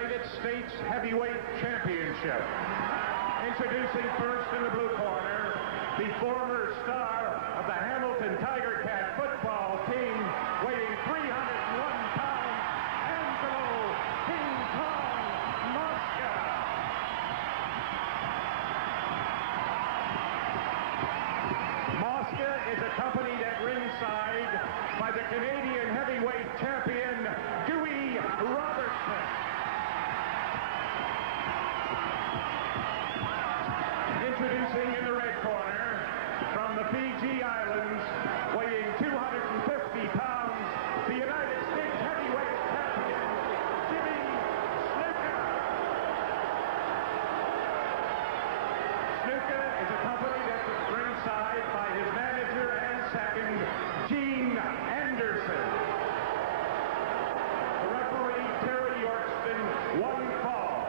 United States Heavyweight Championship. Introducing first in the blue corner, the former star of the Hamilton Tiger Cat football team, weighing 301 pounds, Angelo King Kong Mosca. Mosca is accompanied at ringside by the Canadian heavyweight champion, Dewey Robertson. Introducing in the red corner, from the Fiji Islands, weighing 250 pounds, the United States heavyweight champion, Jimmy Snuka. Snuka is accompanied at the ringside by his manager and second, Gene Anderson. The referee, Terry Yorkston, 1 fall.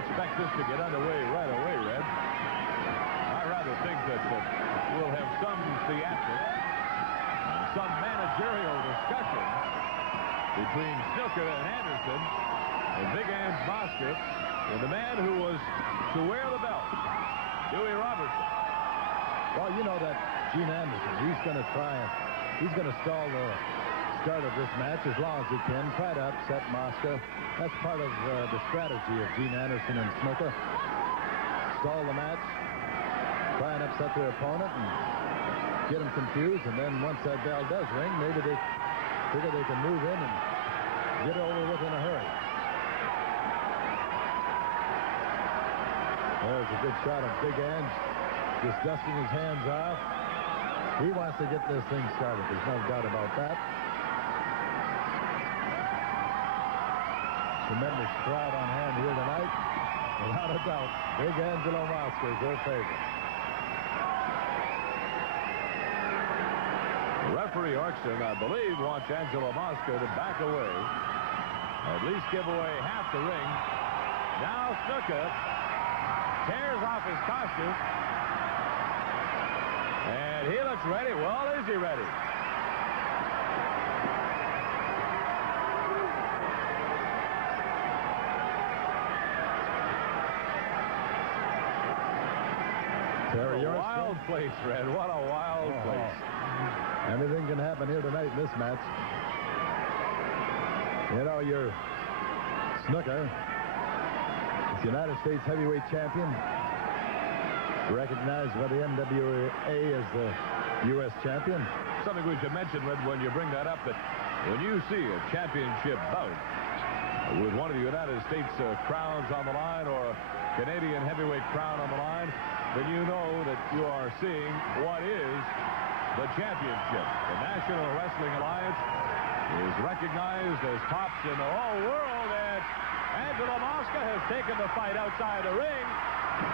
Expect this to get underway right away, Red. I rather think that we'll have some theatrics, some managerial discussion between Snuka and Anderson and Big Ange Mosca and the man who was to wear the belt, Dewey Robertson. Well, you know that Gene Anderson, he's going to stall the start of this match as long as he can, try to upset Mosca. That's part of the strategy of Gene Anderson and Snuka. Stall the match, try and upset their opponent and get them confused, and then once that bell does ring, maybe they figure they can move in and get it over with in a hurry. There's a good shot of Big Ange just dusting his hands off. He wants to get this thing started. There's no doubt about that. Tremendous crowd on hand here tonight. Without a doubt, Big Angelo Mosca is their favorite. Referee Yorkston, I believe, wants Angelo Mosca to back away. At least give away half the ring. Now Snuka tears off his costume. And he looks ready. Well, is he ready? Terry, what a wild place, Red. What a wild place. Anything can happen here tonight in this match. You know, your Snuka is the United States heavyweight champion, recognized by the NWA as the U.S. champion. Something we should mention, Red, when you bring that up, that when you see a championship bout with one of the United States crowns on the line or a Canadian heavyweight crown on the line, then you know that you are seeing what is the championship. The National Wrestling Alliance is recognized as tops in the whole world, and Angelo Mosca has taken the fight outside the ring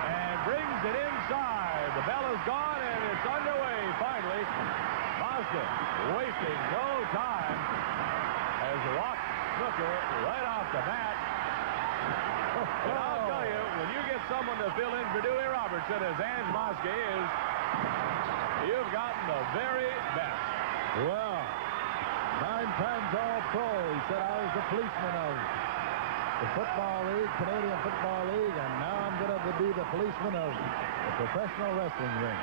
and brings it inside. The bell is gone, and it's underway finally. Mosca, wasting no time, has walked Snuka right off the mat. And I'll tell you, when you get someone to fill in for Dewey Robertson, as Ange Mosca is, you've gotten the very best. Well, 9 times All-Pro. He said I was the policeman of the Football League, Canadian Football League, and now I'm going to be the policeman of the professional wrestling ring.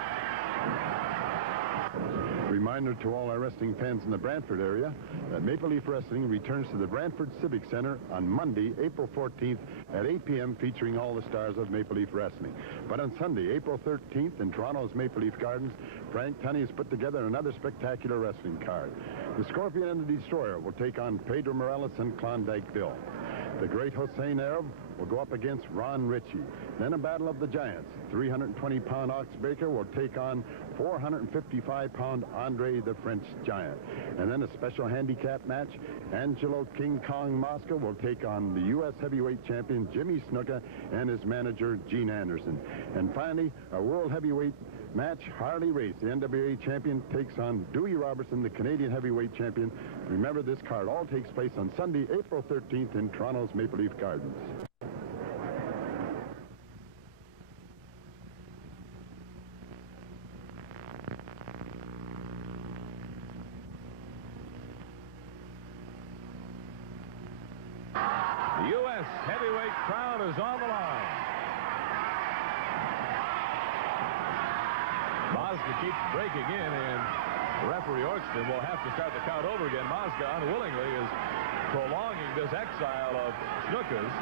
Reminder to all our wrestling fans in the Brantford area that Maple Leaf Wrestling returns to the Brantford Civic Center on Monday, April 14th at 8 p.m. featuring all the stars of Maple Leaf Wrestling. But on Sunday, April 13th in Toronto's Maple Leaf Gardens, Frank Tunney has put together another spectacular wrestling card. The Scorpion and the Destroyer will take on Pedro Morales and Klondike Bill. The Great Hossein Arab will go up against Ron Ritchie. Then a battle of the giants. 320-pound Ox Baker will take on 455-pound Andre the French Giant. And then a special handicap match. Angelo King Kong Mosca will take on the U.S. heavyweight champion Jimmy Snuka and his manager Gene Anderson. And finally, a world heavyweight match. Harley Race, the NWA champion, takes on Dewey Robertson, the Canadian heavyweight champion. Remember, this card all takes place on Sunday, April 13th in Toronto's Maple Leaf Gardens. is on the line. Mosca keeps breaking in, and referee Orkston will have to start the count over again. Mosca unwillingly is prolonging this exile of Snuka's.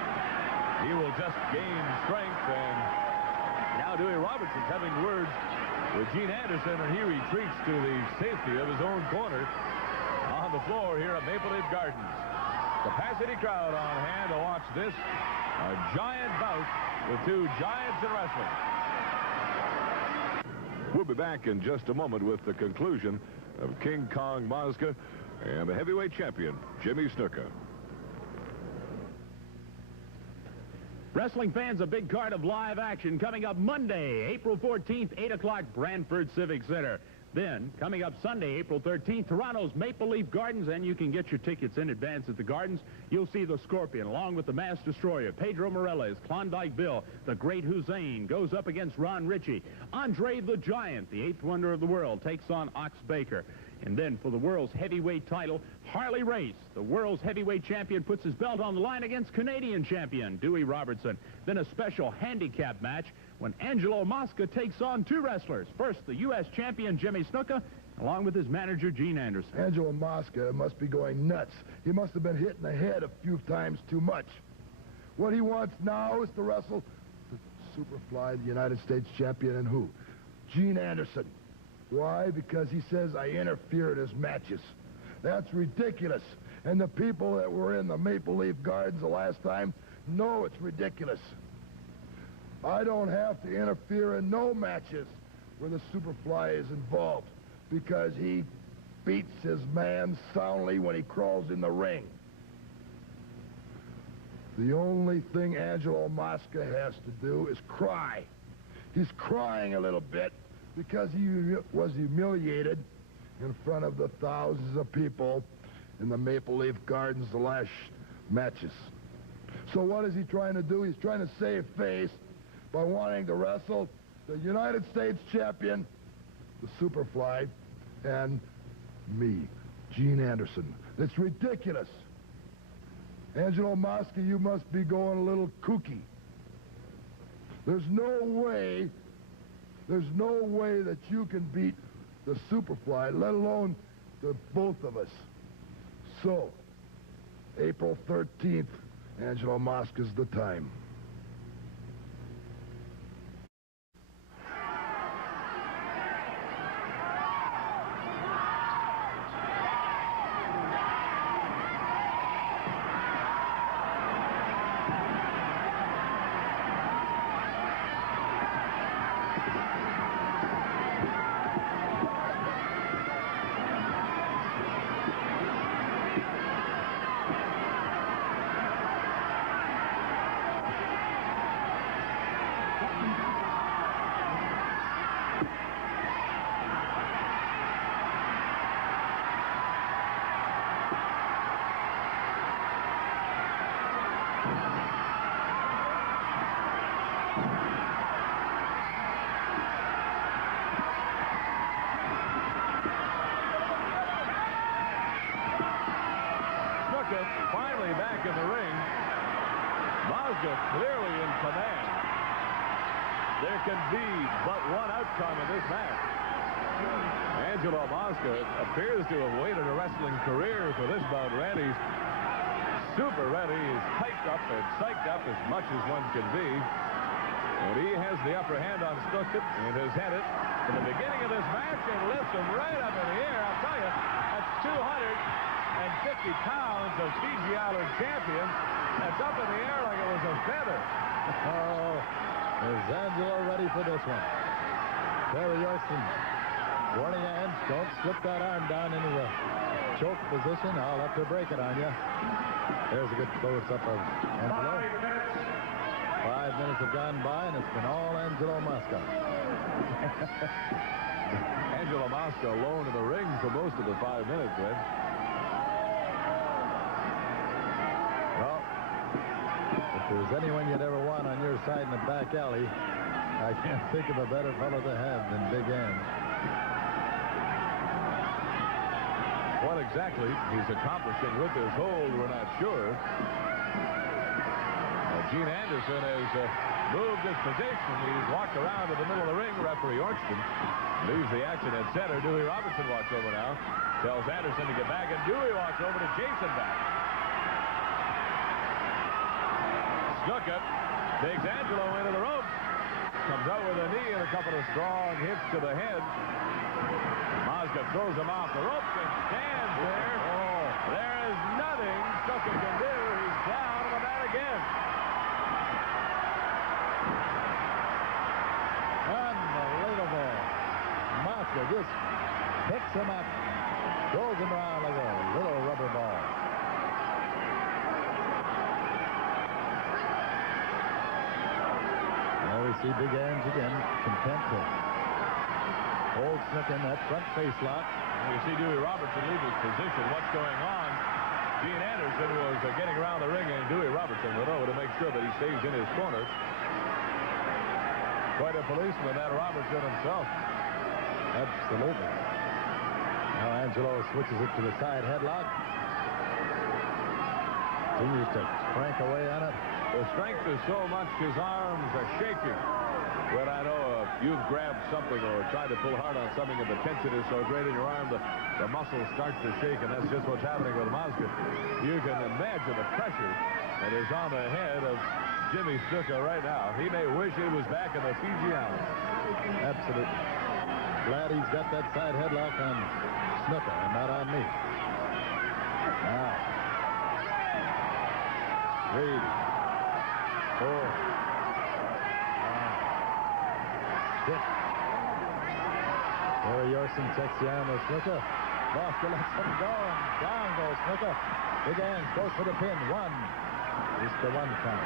He will just gain strength, and now Dewey Robertson's having words with Gene Anderson, and he retreats to the safety of his own corner on the floor here at Maple Leaf Gardens. Capacity crowd on hand to watch this. A giant bout with two giants in wrestling. We'll be back in just a moment with the conclusion of King Kong Mosca and the heavyweight champion, Jimmy Snuka. Wrestling fans, a big card of live action coming up Monday, April 14th, 8 o'clock, Brantford Civic Center. Then, coming up Sunday, April 13th, Toronto's Maple Leaf Gardens, and you can get your tickets in advance at the Gardens. You'll see the Scorpion, along with the Mass Destroyer, Pedro Morales, Klondike Bill, the Great Hussein goes up against Ron Ritchie. Andre the Giant, the eighth wonder of the world, takes on Ox Baker. And then for the world's heavyweight title, Harley Race, the world's heavyweight champion, puts his belt on the line against Canadian champion Dewey Robertson. Then a special handicap match when Angelo Mosca takes on two wrestlers. First, the U.S. champion Jimmy Snuka, along with his manager Gene Anderson. Angelo Mosca must be going nuts. He must have been hit in the head a few times too much. What he wants now is to wrestle the Superfly, the United States champion, and who? Gene Anderson. Why? Because he says I interfere in his matches. That's ridiculous. And the people that were in the Maple Leaf Gardens the last time know it's ridiculous. I don't have to interfere in no matches where the Superfly is involved because he beats his man soundly when he crawls in the ring. The only thing Angelo Mosca has to do is cry. He's crying a little bit because he was humiliated in front of the thousands of people in the Maple Leaf Gardens the last matches. So what is he trying to do? He's trying to save face by wanting to wrestle the United States champion, the Superfly, and me, Gene Anderson. It's ridiculous. Angelo Mosca, you must be going a little kooky. There's no way that you can beat the Superfly, let alone the both of us. So, April 13th, Angelo Mosca's the time. Finally back in the ring. Mosca clearly in command. There can be but one outcome in this match. Angelo Mosca appears to have waited a wrestling career for this bout. Randy's super ready. He's hyped up and psyched up as much as one can be. And he has the upper hand on Snuka and has had it from the beginning of this match and lifts him right up in the air. I'll tell you, that's 250 pounds of Fiji Island champion. That's up in the air like it was a feather. Oh, is Angelo ready for this one? Terry Yorkson warning hands, don't slip that arm down into the choke position. I'll have to break it on you. There's a good close-up of Angelo. 5 minutes have gone by, and it's been all Angelo Mosca. Angelo Mosca alone in the ring for most of the 5 minutes, Ed. Well, if there's anyone you'd ever want on your side in the back alley, I can't think of a better fellow to have than Big Ang. What exactly he's accomplishing with his hold, we're not sure. Gene Anderson has moved his position. He's walked around to the middle of the ring. Referee Orkston leaves the action at center. Dewey Robertson walks over now. Tells Anderson to get back, and Dewey walks over to chase him back. Snuka takes Angelo into the ropes. Comes out with a knee and a couple of strong hits to the head. Mosca throws him off the ropes and stands there. Oh. There is nothing Snuka can do. He's down on the mat again. Unbelievable. Mosca just picks him up, throws him around like a little rubber ball. Now we see Big Ange again, content to hold Snuka in that front face lock. We see Dewey Robertson leave his position. What's going on? Gene Anderson was getting around the ring, and Dewey Robertson went over to make sure that he stays in his corner. Quite a policeman, that Robertson himself. Absolutely. Now Angelo switches it to the side headlock. Continues to crank away on it. The strength is so much, his arms are shaking. When I know you've grabbed something or tried to pull hard on something and the tension is so great in your arm, the muscle starts to shake, and that's just what's happening with Mosca. You can imagine the pressure that is on the head of Jimmy Snuka right now. He may wish he was back in the Fiji Islands. Absolutely. Glad he's got that side headlock on Snuka and not on me. Now. 3, 4, 5, 6. Terry Yorson checks the arm of Snuka. Mosca lets him go, and down goes Snuka. Big Ange goes for the pin. 1. Just the 1 count.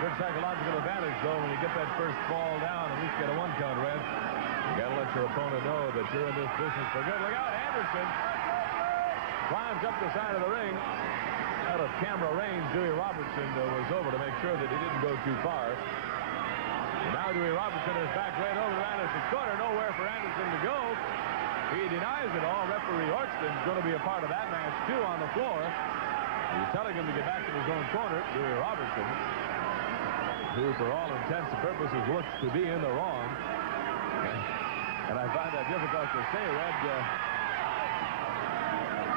Good psychological advantage, though, when you get that first fall down, at least get a 1 count, Red. You got to let your opponent know that you're in this business for good. Look out, Anderson climbs up the side of the ring. Out of camera range, Dewey Robertson was over to make sure that he didn't go too far. And now Dewey Robertson is back right over to Anderson's corner. Nowhere for Anderson to go. He denies it all. Referee Orkston's going to be a part of that match, too, on the floor. He's telling him to get back to his own corner. Dewey Robertson, who, for all intents and purposes, looks to be in the wrong. And I find that difficult to say, Red.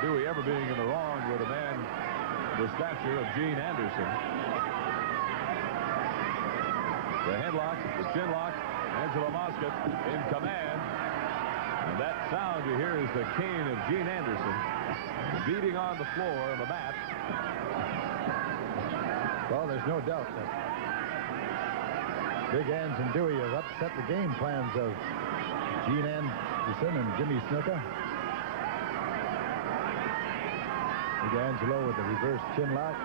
Dewey ever being in the wrong with a man the stature of Gene Anderson. The headlock, the chin lock, Angelo Mosca in command. And that sound you hear is the cane of Gene Anderson beating on the floor on the mat. Well, there's no doubt that Big Ange and Dewey have upset the game plans of Gene Anderson and Jimmy Snuka. Big Angelo with the reverse chin lock.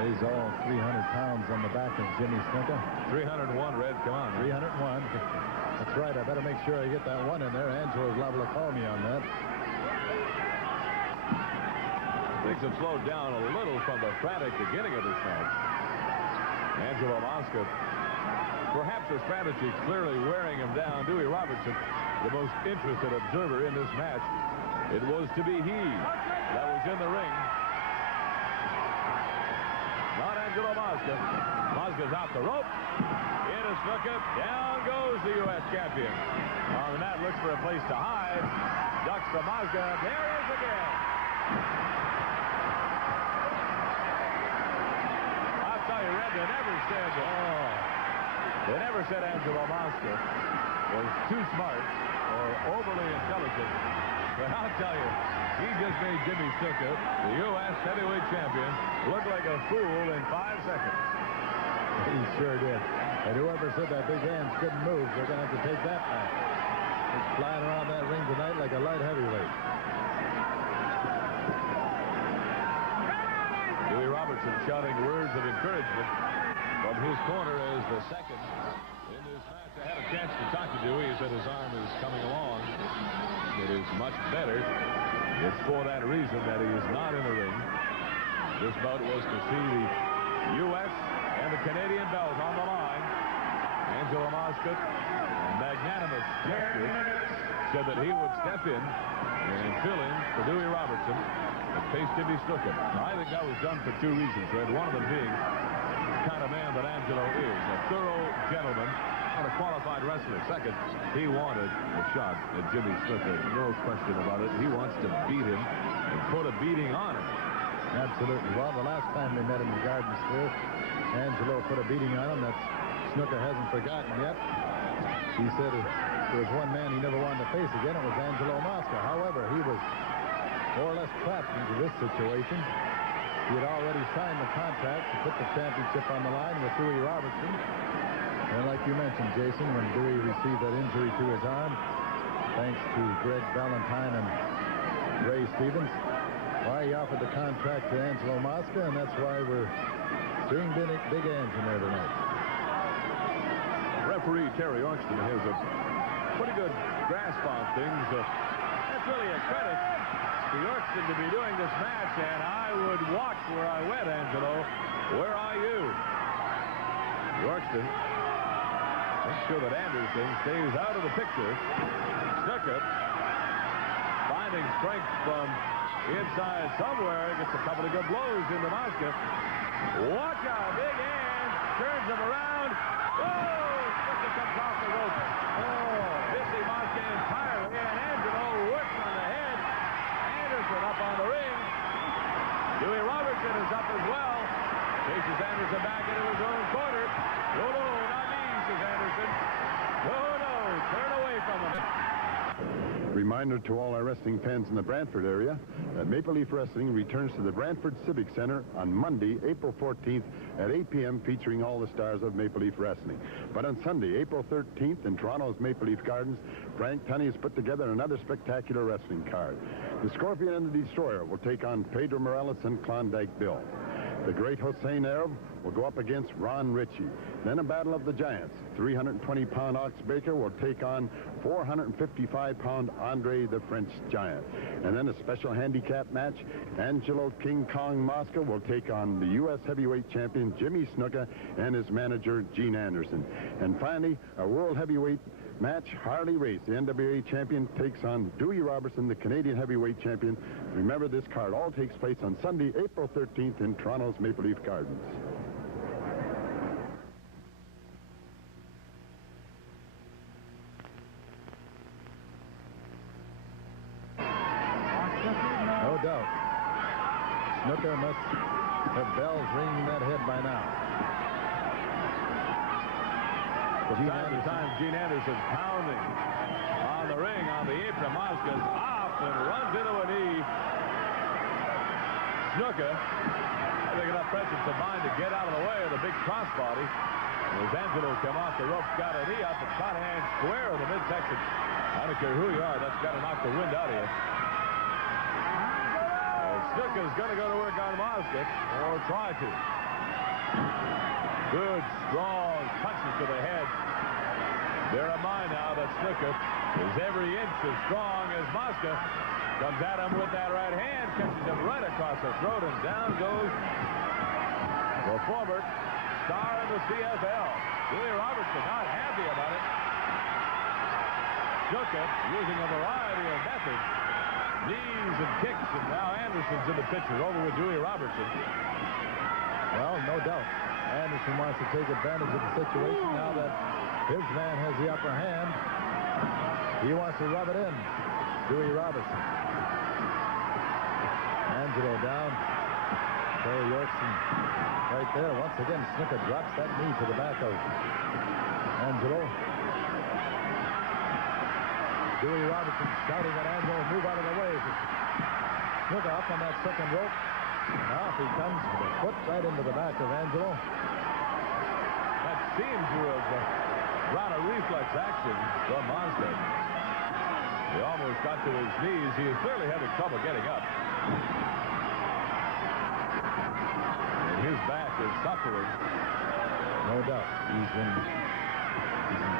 Lays all 300 pounds on the back of Jimmy Snuka. 301, Red, come on. 301. That's right. I better make sure I get that 1 in there. Angelo's liable to call me on that. Things have slowed down a little from the frantic beginning of this match. Angelo Mosca, perhaps a strategy clearly wearing him down. Dewey Robertson, the most interested observer in this match. It was to be he that was in the ring. Not Angelo Mosca. Mosca's out the rope. Into Snuka. Down goes the U.S. champion. On the mat, looks for a place to hide. Ducks to Mosca. There he is again. I'll tell you, Red, they never said Angelo Mosca was too smart or overly intelligent. But I'll tell you, he just made Jimmy Snuka, the U.S. heavyweight champion, look like a fool in 5 seconds. He sure did. And whoever said that Big Ange couldn't move, they're going to have to take that back. He's flying around that ring tonight like a light heavyweight. Dewey Robertson shouting words of encouragement from his corner as the second in this match. I had a chance to talk to Dewey. He said his arm is coming along. It is much better. It's for that reason that he is not in the ring. This bout was to see the U.S. and the Canadian belt on the line. Angelo Mosca, magnanimous gesture, said that he would step in and fill in for Dewey Robertson and face Jimmy Snuka. I think that was done for two reasons, Red. One of them being the kind of man that Angelo is, a thorough gentleman, not a qualified wrestler. Second, he wanted a shot at Jimmy Snuka. No question about it. He wants to beat him and put a beating on him. Absolutely. Well, the last time they met in the Garden Sphere, Angelo put a beating on him that Snuka hasn't forgotten yet. He said there was one man he never wanted to face again. It was Angelo Mosca. However, he was more or less trapped into this situation. He had already signed the contract to put the championship on the line with Dewey Robertson. And like you mentioned, Jason, when Dewey received that injury to his arm, thanks to Greg Valentine and Ray Stevens, why he offered the contract to Angelo Mosca, and that's why we're seeing Big Ange in there tonight. Referee Terry Orkston has a pretty good grasp on things. That's really a credit to Orkston to be doing this match, and I would watch where I went, Angelo. Where are you? Orkston makes sure that Anderson stays out of the picture. Snuka finding strength from inside somewhere, gets a couple of good blows into Mosca. Watch out, Big Ange turns him around. Oh, Snuka comes off the rope. Oh, missing Mosca entirely, and Angelo works on the head. Anderson up on the ring. Dewey Robertson is up as well. Chases Anderson back into his own corner. No, no, not me, says Anderson. No, no, turn away from him. Reminder to all our wrestling fans in the Brantford area that Maple Leaf Wrestling returns to the Brantford Civic Center on Monday, April 14th at 8 p.m. featuring all the stars of Maple Leaf Wrestling. But on Sunday, April 13th in Toronto's Maple Leaf Gardens, Frank Tunney has put together another spectacular wrestling card. The Scorpion and the Destroyer will take on Pedro Morales and Klondike Bill. The Great Hossein Arab will go up against Ron Ritchie. Then a battle of the giants. 320-pound Ox Baker will take on 455-pound Andre the French Giant. And then a special handicap match. Angelo King Kong Mosca will take on the U.S. heavyweight champion Jimmy Snuka and his manager Gene Anderson. And finally, a world heavyweight match. Harley Race, the NWA champion, takes on Dewey Robertson, the Canadian heavyweight champion. Remember, this card all takes place on Sunday, April 13th in Toronto's Maple Leaf Gardens. No doubt. Snuka must have bells ringing that head by now. From time to time, Gene Anderson pounding on the ring, on the apron. Mosca's off and runs into a knee. Snuka having enough presence of mind to get out of the way of the big crossbody. As Angelo came off the rope, got a knee up and caught hand square in the midsection. I don't care who you are, that's got to knock the wind out of you. And Snuka's going to go to work on Mosca, or try to. Good, strong punches to the head. Bear in mind now that Snuka is every inch as strong as Mosca. Comes at him with that right hand, catches him right across the throat, and down goes the former star in the CFL. Dewey Robertson not happy about it. Snuka using a variety of methods. Knees and kicks, and now Anderson's in the picture over with Dewey Robertson. Well, no doubt. Anderson wants to take advantage of the situation now that his man has the upper hand. He wants to rub it in. Dewey Robertson. Angelo down. Terry Orkston right there. Once again, Snuka drops that knee to the back of Angelo. Dewey Robertson shouting at Angelo, move out of the way. Snuka up on that second rope. And off he comes with a foot right into the back of Angelo. That seemed to have brought a reflex action from Mosca. He almost got to his knees. He is clearly having trouble getting up. And his back is suffering. No doubt. He's in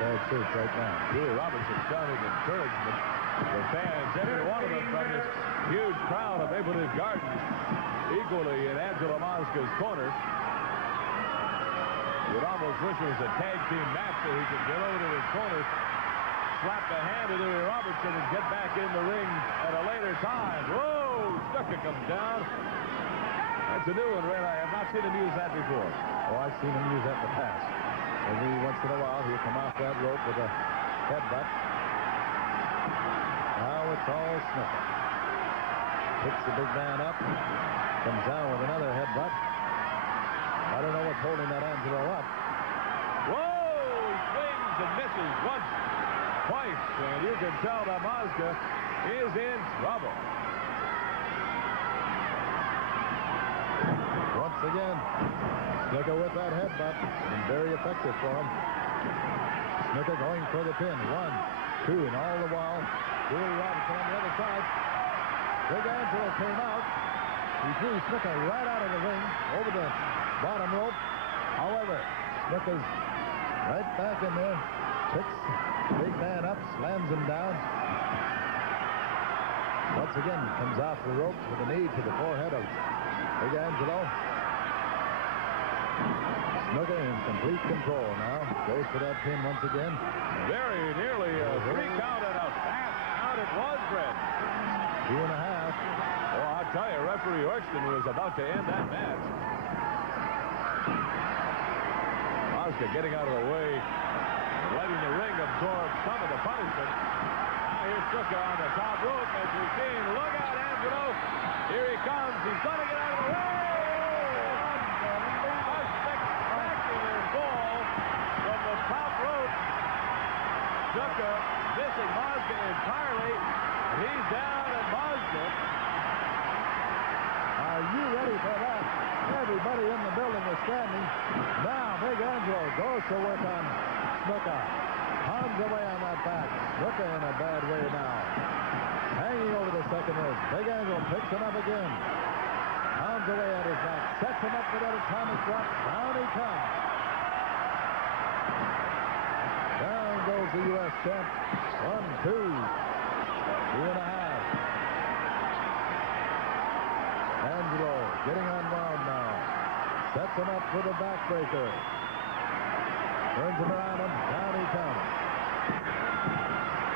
bad shape right now. Dewey Robertson shouting encouragement. The fans, every one of them from this huge crowd of Maple Leaf Gardens, equally in Angelo Mosca's corner. You'd almost wish it was a tag team match so he could get over to his corner, slap the hand of Dewey Robertson. action and get back in the ring at a later time. Whoa! Snuka comes down. That's a new one, Ray. I have not seen him use that before. Oh, I've seen him use that in the past. Every once in a while, he'll come off that rope with a headbutt. Now it's all Snuka. Picks the big man up. Comes down with another headbutt. I don't know what's holding that Angelo up. Whoa! He swings and misses once, twice, and you can tell that Mosca is in trouble. Once again, Snuka with that headbutt. Been very effective for him. Snuka going for the pin. 1, 2, and all the while, Dewey Robinson on the other side. Big Angelo came out. He threw Snuka right out of the ring over the bottom rope. However, Snuka's right back in there. Picks the big man up, slams him down. Once again, comes off the ropes with a knee to the forehead of Big Angelo. Snuka in complete control now. Goes for that pin once again. Very nearly a 3 count and a fast count it was, Fred. 2 1/2. Well, I'll tell you, referee Orkston was about to end that match. Mosca getting out of the way and letting the ring absorb some of the punishment. Now here's Snuka on the top rope as we've seen. Look out, Angelo. Here he comes. He's going to get out of the way. A spectacular fall from the top rope. Snuka missing Mosca entirely. He's down and Mosca. Are you ready for that? Everybody in the building is standing. Now, Big Angelo goes to work on Snuka. Pounds away on that back. Snuka in a bad way now. Hanging over the second rope. Big Angelo picks him up again. Pounds away at his back. Sets him up for that atomic drop. Down he comes. Down goes the U.S. champ. 1, 2, 2 1/2. Angelo getting unwound now. Sets him up for the backbreaker. Turns him around him. Down he comes.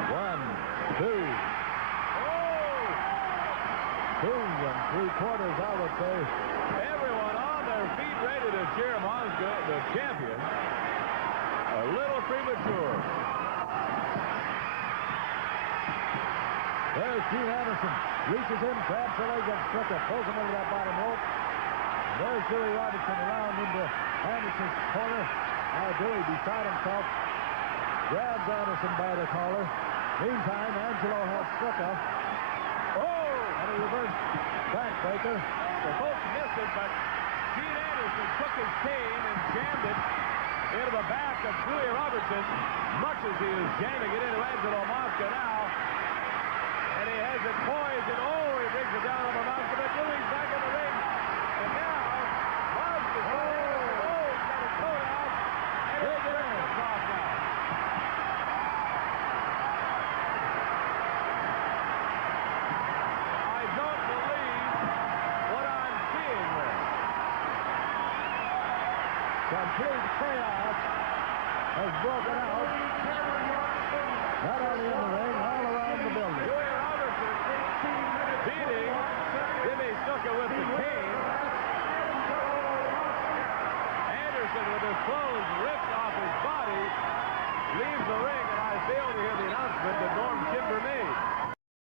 1, 2. 2 3/4, I would say. Everyone on their feet ready to cheer Mosca, the champion. A little premature. There's Gene Anderson. Reaches in, grabs the leg of Snuka, pulls him over that bottom rope. There's Dewey Robinson around into Anderson's corner. Now Dewey beside himself. Grabs Anderson by the collar. Meantime, Angelo has Snuka. Oh! And a reverse backbreaker. They both missed it, but Gene Anderson took his cane and jammed it into the back of Dewey Robertson, much as he is jamming it into Angelo Mosca now. And he has it poised, and he brings it down on the Mosca, but Dewey's back in the ring. And now, Mosca's he's got his coat off, and his shirt comes off now. I don't believe what I'm seeing there. Complete chaos has broken out. Not only in the ring, all around the building. Dewey Robertson beating Jimmy Snuka with the cane. Anderson with his clothes ripped off his body leaves the ring, and I fail to hear